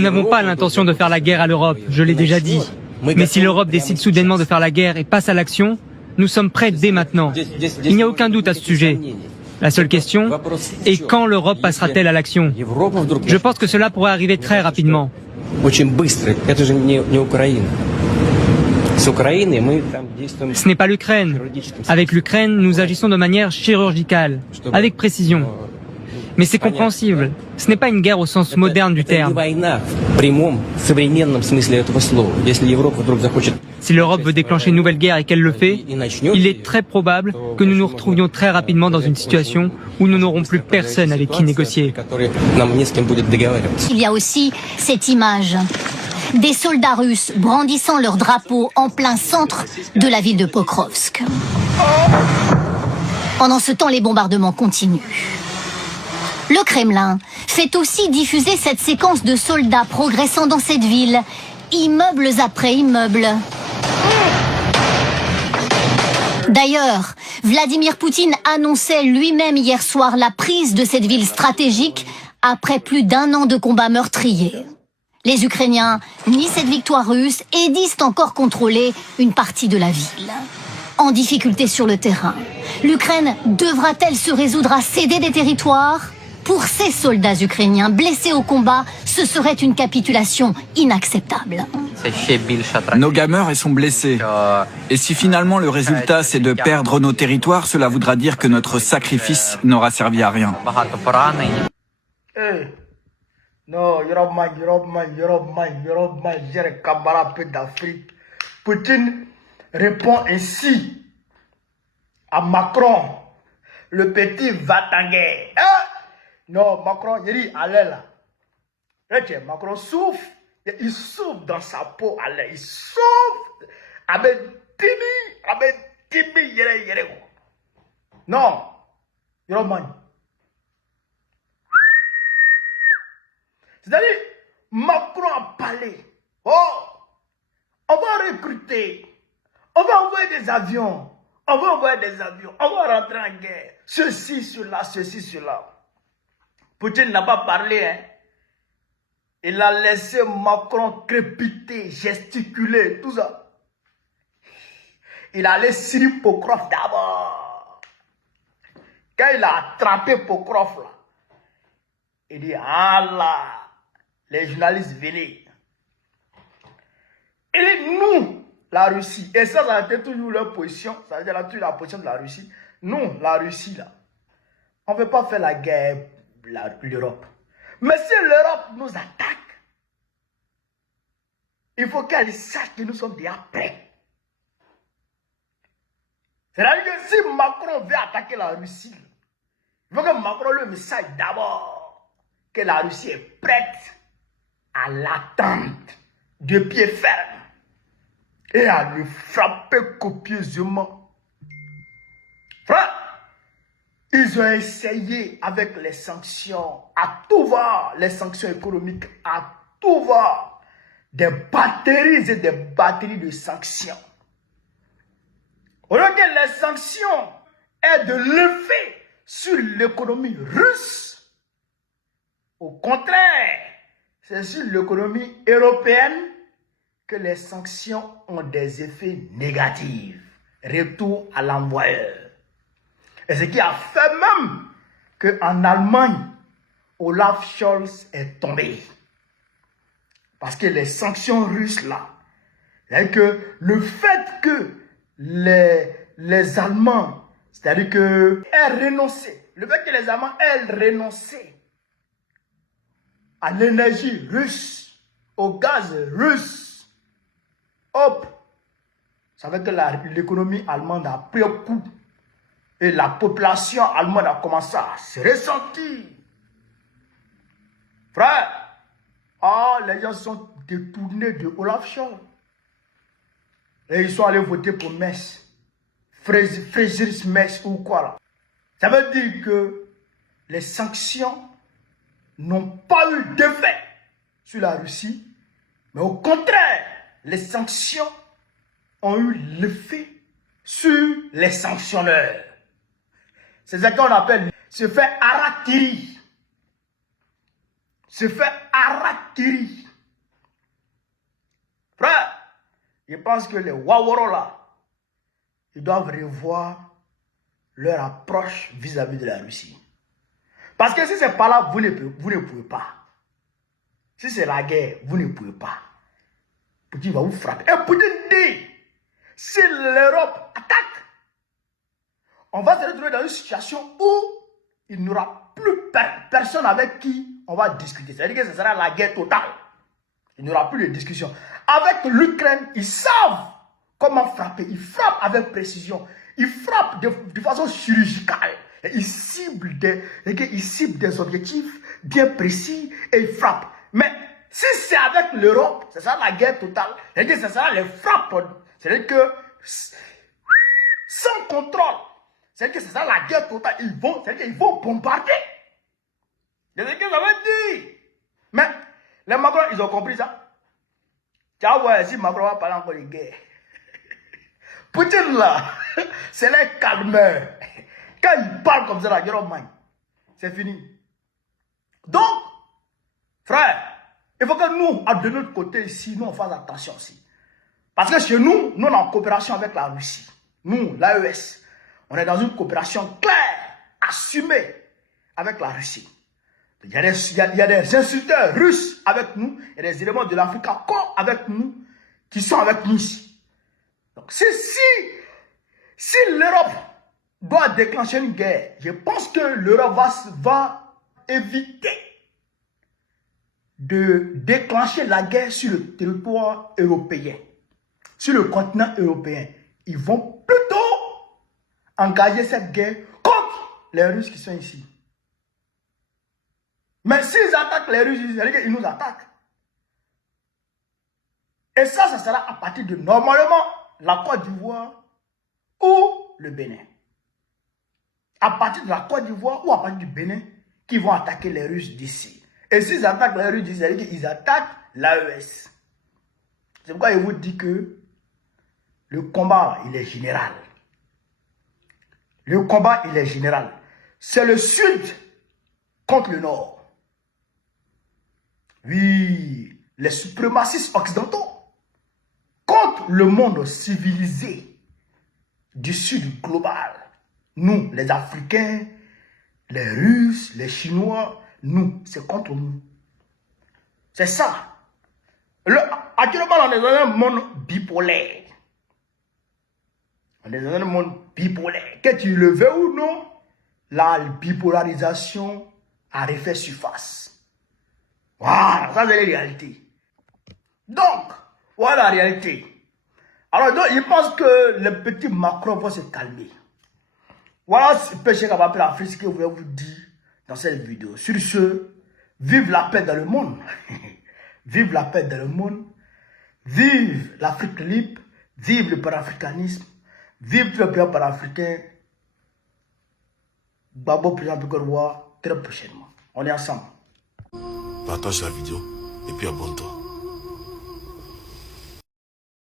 Nous n'avons pas l'intention de faire la guerre à l'Europe, je l'ai déjà dit. Mais si l'Europe décide soudainement de faire la guerre et passe à l'action, nous sommes prêts dès maintenant. Il n'y a aucun doute à ce sujet. La seule question est quand l'Europe passera-t-elle à l'action? Je pense que cela pourrait arriver très rapidement. Ce n'est pas l'Ukraine. Avec l'Ukraine, nous agissons de manière chirurgicale, avec précision. Mais c'est compréhensible. Ce n'est pas une guerre au sens moderne du terme. Si l'Europe veut déclencher une nouvelle guerre et qu'elle le fait, il est très probable que nous nous retrouvions très rapidement dans une situation où nous n'aurons plus personne avec qui négocier. Il y a aussi cette image des soldats russes brandissant leur drapeau en plein centre de la ville de Pokrovsk. Pendant ce temps, les bombardements continuent. Le Kremlin fait aussi diffuser cette séquence de soldats progressant dans cette ville, immeubles après immeubles. D'ailleurs, Vladimir Poutine annonçait lui-même hier soir la prise de cette ville stratégique après plus d'1 an de combats meurtriers. Les Ukrainiens nient cette victoire russe et disent encore contrôler une partie de la ville. En difficulté sur le terrain, l'Ukraine devra-t-elle se résoudre à céder des territoires ? Pour ces soldats ukrainiens blessés au combat, ce serait une capitulation inacceptable. Nos gamers sont blessés. Et si finalement le résultat c'est de perdre nos territoires, cela voudra dire que notre sacrifice n'aura servi à rien. Non, Europe, j'ai un peu d'Afrique. Poutine répond ainsi à Macron, le petit va-t-en-guerre. Non, Macron, il dit, allez là. Macron souffre, il souffre dans sa peau, allez, il souffre. Avec Tibi, yere. Non, Europe. C'est-à-dire, Macron a parlé. Oh, on va recruter. On va envoyer des avions. On va rentrer en guerre. Ceci, cela. Poutine n'a pas parlé. Hein. Il a laissé Macron crépiter, gesticuler, tout ça. Il a allé Syrie Pokrov d'abord. Quand il a attrapé Pokrov là, il dit, ah là, les journalistes venaient. Il dit, nous, la Russie, et ça a été toujours leur position, ça veut dire la position de la Russie. Nous, la Russie, là, on ne veut pas faire la guerre l'Europe. Mais si l'Europe nous attaque, il faut qu'elle sache que nous sommes déjà prêts. C'est-à-dire que si Macron veut attaquer la Russie, il faut que Macron le message d'abord que la Russie est prête à l'attendre de pied ferme et à le frapper copieusement. Frère, ils ont essayé avec les sanctions à tout va, les sanctions économiques à tout va, des batteries et des batteries de sanctions. Au lieu que les sanctions aient de l'effet sur l'économie russe, au contraire, c'est sur l'économie européenne que les sanctions ont des effets négatifs. Retour à l'envoyeur. Et ce qui a fait même qu'en Allemagne, Olaf Scholz est tombé. Parce que les sanctions russes là, c'est-à-dire que le fait que les Allemands, c'est-à-dire que aient renoncé, le fait que les Allemands aient renoncé à l'énergie russe, au gaz russe, hop, ça veut dire que l'économie allemande a pris un coup. Et la population allemande a commencé à se ressentir. Frère, les gens sont détournés de Olaf Scholz. Et ils sont allés voter pour Metz. Friedrich Merz ou quoi là. Ça veut dire que les sanctions n'ont pas eu d'effet sur la Russie. Mais au contraire, les sanctions ont eu l'effet sur les sanctionneurs. C'est ça qu'on appelle se faire harakiri. Se faire harakiri. Frère, je pense que les Waworo là, ils doivent revoir leur approche vis-à-vis de la Russie. Parce que si c'est pas là, vous ne pouvez pas. Si c'est la guerre, vous ne pouvez pas. Poutine va vous frapper. Et Poutine dit, si l'Europe attaque, on va se retrouver dans une situation où il n'y aura plus personne avec qui on va discuter. C'est-à-dire que ce sera la guerre totale. Il n'y aura plus de discussion. Avec l'Ukraine, ils savent comment frapper. Ils frappent avec précision. Ils frappent de façon chirurgicale. Et ils ciblent des objectifs bien précis et ils frappent. Mais si c'est avec l'Europe, ce sera la guerre totale. C'est-à-dire que ce sera les frappes. C'est-à-dire que sans contrôle. C'est-à-dire que ce sera la guerre totale. C'est-à-dire qu'ils vont bombarder. C'est ce que ça veut dire. Mais les Macron, ils ont compris ça. Tiens, ouais, si Macron va parler encore de guerre. Poutine là, c'est les calmeurs. Quand il parle comme ça, la guerre c'est fini. Donc, frère, il faut que nous, de notre côté ici, nous on fasse attention aussi. Parce que chez nous, nous on est en coopération avec la Russie. Nous, l'AES, on est dans une coopération claire, assumée avec la Russie. Il y a des instructeurs russes avec nous, il y a des éléments de l'Afrique encore avec nous, qui sont avec nous ici. Donc si l'Europe doit déclencher une guerre, je pense que l'Europe va éviter de déclencher la guerre sur le territoire européen, sur le continent européen. Ils vont plutôt engager cette guerre contre les Russes qui sont ici. Mais s'ils attaquent les Russes, ils nous attaquent. Et ça sera à partir de, normalement, la Côte d'Ivoire ou le Bénin. À partir de la Côte d'Ivoire ou à partir du Bénin, qui vont attaquer les Russes d'ici. Et s'ils attaquent les Russes d'ici, ils attaquent l'AES. C'est pourquoi je vous dis que le combat, il est général. Le combat, il est général. C'est le Sud contre le Nord. Oui, les suprémacistes occidentaux contre le monde civilisé du Sud global. Nous, les Africains, les Russes, les Chinois, nous, c'est contre nous. C'est ça. Actuellement, on est dans un monde bipolaire. On est dans un monde bipolaire. Que tu le veux ou non, la bipolarisation a refait surface. Voilà, ça c'est la réalité. Donc, voilà la réalité. Alors, donc, il pense que le petit Macron va se calmer. Voilà ce péché qu'a appelé l'Afrique, ce que je voulais vous dire dans cette vidéo. Sur ce, vive la paix dans le monde. Vive la paix dans le monde. Vive l'Afrique libre. Vive le panafricanisme. Vive le peuple panafricain. Babo président du Gouvernement, très prochainement. On est ensemble. Partage la vidéo et puis abonne-toi.